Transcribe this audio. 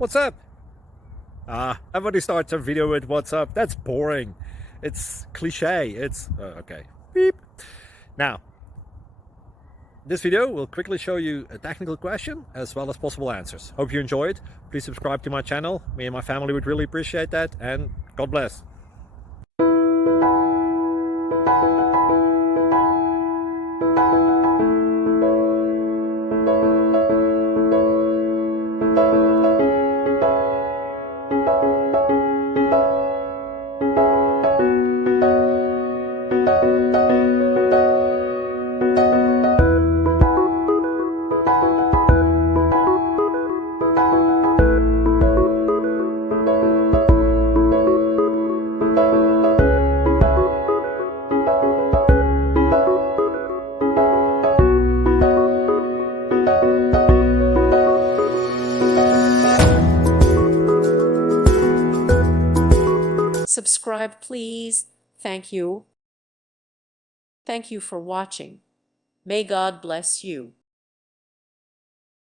What's up? Everybody starts a video with what's up. That's boring. It's cliche. It's okay. Beep. Now, this video will quickly show you a technical question as well as possible answers. Hope you enjoyed. Please subscribe to my channel. Me and my family would really appreciate that, and God bless. Subscribe, please. Thank you. Thank you for watching. May God bless you.